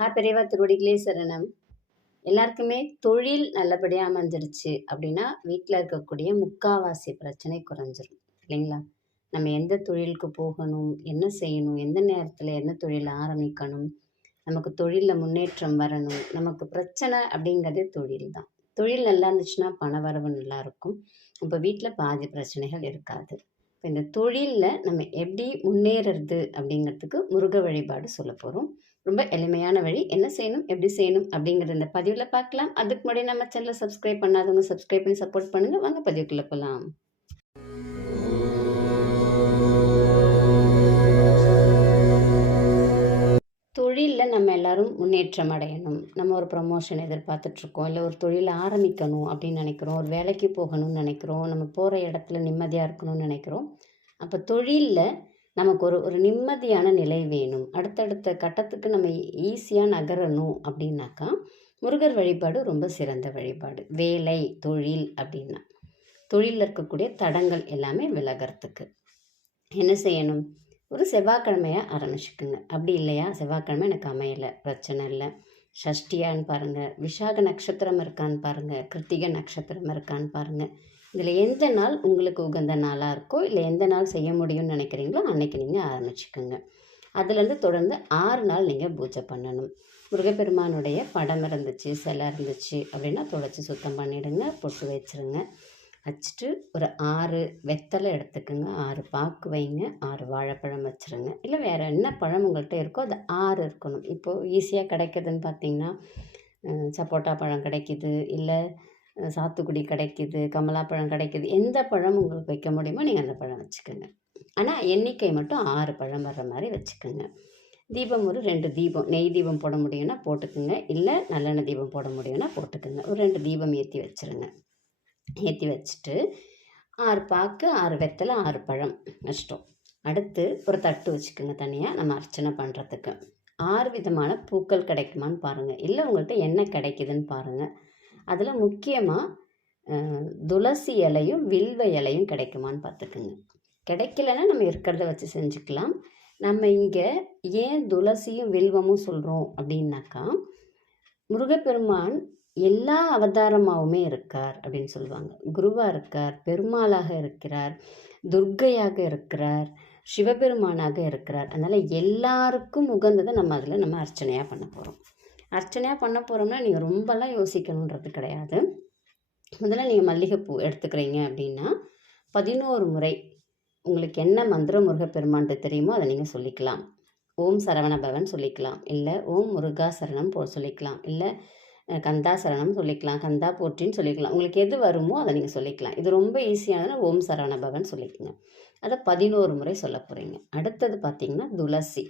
மகா பெரியவா திருவடிகளே சரணம். எல்லாருக்குமே தொழில் நல்லபடியா அமைஞ்சிருச்சு அப்படின்னா, வீட்ல இருக்கக்கூடிய முக்காவாசி பிரச்சனை குறைஞ்சிரும். இல்லைங்களா? நம்ம எந்த தொழிலுக்கு போகணும்? என்ன செய்யணும்? எந்த நேரத்தில என்ன தொழில் ஆரம்பிக்கணும்? நமக்கு தொழில்ல முன்னேற்றம் வரணும். நமக்கு பிரச்சனை அப்படிங்கிறதே தொழில் தான். தொழில் நல்லா இருந்துச்சுன்னா, பணவரவு நல்லாயிருக்கும். அப்ப வீட்ல பாதி பிரச்சனைகள் இருக்காது. இப்ப இந்த தொழில்ல நம்ம எப்படி முன்னேறுறது அப்படிங்கிறதுக்கு முருக வழிபாடு சொல்லப் போறோம். ரொம்ப எளிமையான வழி. என்ன செய்யணும், எப்படி செய்யணும் அப்படிங்கிறத இந்த பதிவுல பார்க்கலாம். அதுக்கு முன்னாடி நம்ம சேனல சப்ஸ்கிரைப் பண்ணாதவங்க சப்ஸ்கிரைப் பண்ணி சப்போர்ட் பண்ணுங்க. வாங்க பதிவுக்குள்ள போலாம். தொழில்ல நம்ம எல்லாரும் முன்னேற்றம் அடையணும். நம்ம ஒரு ப்ரமோஷன் எதிர்பார்த்துட்ருக்கோம். இல்ல ஒரு தொழில் ஆரம்பிக்கணும் அப்படின்னு நினைக்கிறோம். ஒரு வேலைக்கு போகணும்னு நினைக்கிறோம். நம்ம போற இடத்துல நிம்மதியா இருக்கணும்னு நினைக்கிறோம். அப்ப தொழில்ல நமக்கு ஒரு ஒரு நிம்மதியான நிலை வேணும். அடுத்தடுத்த கட்டத்துக்கு நம்ம ஈஸியா நகரணும் அப்படின்னாக்கா, முருகர் வழிபாடு ரொம்ப சிறந்த வழிபாடு. வேலை, தொழில் அப்படின்னா. தொழில்ல இருக்கக்கூடிய தடங்கள் எல்லாமே விலகறதுக்கு. என்ன செய்யணும்? ஒரு செவ்வாய்க்கிழமையா ஆரம்பிச்சுக்குங்க. அப்படி இல்லையா, செவ்வாய்க்கிழமை எனக்கு அமையல, பிரச்சனை இல்லை. சஷ்டியான்னு பாருங்க, விசாக நட்சத்திரம் இருக்கான்னு பாருங்க, கிருத்திகை நட்சத்திரம் இருக்கான்னு பாருங்க. இதில் எந்த நாள் உங்களுக்கு உகந்த நாளாக இருக்கோ, இல்லை எந்த நாள் செய்ய முடியும்னு நினைக்கிறீங்களோ அன்னைக்கு நீங்கள் ஆரம்பிச்சுக்கோங்க. அதுலேருந்து தொடர்ந்து 6 நாள் நீங்கள் பூஜை பண்ணணும். முருகப்பெருமானுடைய படம் இருந்துச்சு, சிலை இருந்துச்சு அப்படின்னா துடைச்சி சுத்தம் பண்ணிவிடுங்க, பொட்டு வச்சுருங்க. வச்சுட்டு ஒரு 6 வெத்தலை எடுத்துக்கோங்க, 6 பாக்கு வைங்க, 6 வாழைப்பழம் வச்சுருங்க. இல்லை வேறு என்ன பழம் உங்கள்கிட்ட இருக்கோ அது 6 இருக்கணும். இப்போது ஈஸியாக கிடைக்குதுன்னு பார்த்தீங்கன்னா, சப்போட்டா பழம் கிடைக்கிது, இல்லை சாத்துக்குடி கிடைக்கிது, கமலாப்பழம் கிடைக்கிது. எந்த பழம் உங்களுக்கு வைக்க முடியுமோ நீங்கள் அந்த பழம் வச்சுக்கோங்க. ஆனால் எண்ணிக்கை மட்டும் 6 பழம் வர்ற மாதிரி வச்சுக்கோங்க. தீபம் ஒரு 2 தீபம், நெய் தீபம் போட முடியும்னா போட்டுக்குங்க, இல்லை நல்லெண்ணெய் தீபம் போட முடியும்னா போட்டுக்குங்க. ஒரு 2 தீபம் ஏற்றி வச்சுருங்க. ஏற்றி வச்சுட்டு 6 பாக்கு, 6 வெத்தலை, 6 பழம் வச்சிட்டோம். அடுத்து ஒரு தட்டு வச்சுக்கோங்க தனியாக, நம்ம அர்ச்சனை பண்ணுறதுக்கு. 6 விதமான பூக்கள் கிடைக்குமான்னு பாருங்கள், இல்லை உங்கள்கிட்ட என்ன கிடைக்குதுன்னு பாருங்கள். அதில் முக்கியமாக துளசி இலையும் வில்வ இலையும் கிடைக்குமான்னு பார்த்துக்குங்க. கிடைக்கலன்னா நம்ம இருக்கிறத வச்சு செஞ்சுக்கலாம். நம்ம இங்கே ஏன் துளசியும் வில்வமும் சொல்கிறோம் அப்படின்னாக்கா, முருகப்பெருமான் எல்லா அவதாரமாகவுமே இருக்கார் அப்படின்னு சொல்லுவாங்க. குருவாக இருக்கார், பெருமாளாக இருக்கிறார், துர்க்கையாக இருக்கிறார், சிவபெருமானாக இருக்கிறார். அதனால் எல்லாருக்கும் உகந்ததை நம்ம அர்ச்சனையாக பண்ண போகிறோம். அர்ச்சனையாக பண்ண போகிறோம்னா நீங்கள் ரொம்பலாம் யோசிக்கணுன்றது கிடையாது. முதல்ல நீங்கள் மல்லிகைப்பூ எடுத்துக்கிறீங்க அப்படின்னா 11 முறை உங்களுக்கு என்ன மந்திரம் முருகப்பெருமான்ட்டு தெரியுமோ அதை நீங்கள் சொல்லிக்கலாம். ஓம் சரவண பவன் சொல்லிக்கலாம், இல்லை ஓம் முருகா சரணம் சொல்லிக்கலாம், இல்லை கந்தா சரணம் சொல்லிக்கலாம், கந்தா போற்றின்னு சொல்லிக்கலாம். உங்களுக்கு எது வருமோ அதை நீங்கள் சொல்லிக்கலாம். இது ரொம்ப ஈஸியானதுன்னா ஓம் சரவண பவன் சொல்லிக்கோங்க. அதை 11 முறை சொல்ல போகிறீங்க. அடுத்தது பார்த்திங்கன்னா துளசி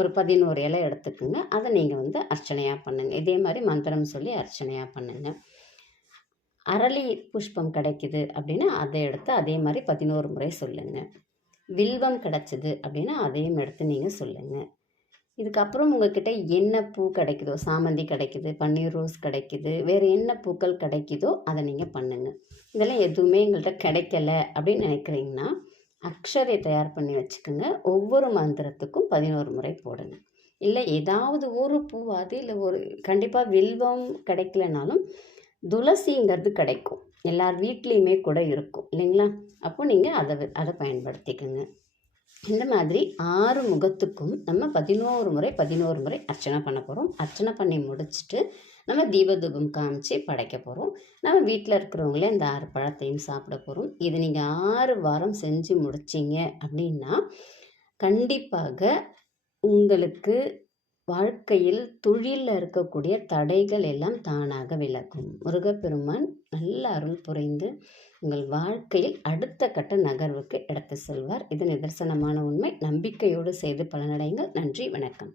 ஒரு 11 இலை எடுத்துக்குங்க. அதை நீங்கள் அர்ச்சனையாக பண்ணுங்கள். இதே மாதிரி மந்திரம் சொல்லி அர்ச்சனையாக பண்ணுங்கள். அரளி புஷ்பம் கிடைக்குது அப்படின்னா அதை எடுத்து அதே மாதிரி 11 முறை சொல்லுங்கள். வில்வம் கிடச்சிது அப்படின்னா அதையும் எடுத்து நீங்கள் சொல்லுங்கள். இதுக்கப்புறம் உங்கள்கிட்ட என்ன பூ கிடைக்குதோ, சாமந்தி கிடைக்குது, பன்னீர் ரோஸ் கிடைக்குது, வேறு என்ன பூக்கள் கிடைக்குதோ அதை நீங்கள் பண்ணுங்கள். இதெல்லாம் எதுவுமே எங்கள்கிட்ட கிடைக்கல அப்படின்னு நினைக்கிறீங்கன்னா அக்ஷரை தயார் பண்ணி வச்சுக்கோங்க. ஒவ்வொரு மந்திரத்துக்கும் 11 முறை போடுங்க. இல்லை ஏதாவது ஒரு பூவாது, இல்லை ஒரு கண்டிப்பாக வில்வம் கிடைக்கலனாலும் துளசிங்கிறது கிடைக்கும், எல்லார் வீட்லேயுமே கூட இருக்கும் இல்லைங்களா? அப்போ நீங்கள் அதை பயன்படுத்திக்கோங்க. இந்த மாதிரி 6 முகத்துக்கும் நம்ம 11 முறை அர்ச்சனை பண்ண போகிறோம். அர்ச்சனை பண்ணி முடிச்சுட்டு நம்ம தீபதூபம் காமிச்சு படைக்க போகிறோம். நம்ம வீட்டில் இருக்கிறவங்களே இந்த 6 பழத்தையும் சாப்பிட போகிறோம். இது நீங்கள் 6 வாரம் செஞ்சு முடிச்சிங்க அப்படின்னா கண்டிப்பாக உங்களுக்கு வாழ்க்கையில் தொழிலில் இருக்கக்கூடிய தடைகள் எல்லாம் தானாக விலகும். முருகப்பெருமான் நல்ல அருள் புரிந்து உங்கள் வாழ்க்கையில் அடுத்த கட்ட நகர்வுக்கு எடுத்து செல்வார். இது நிதர்சனமான உண்மை. நம்பிக்கையோடு செய்து பலனடைங்கள். நன்றி, வணக்கம்.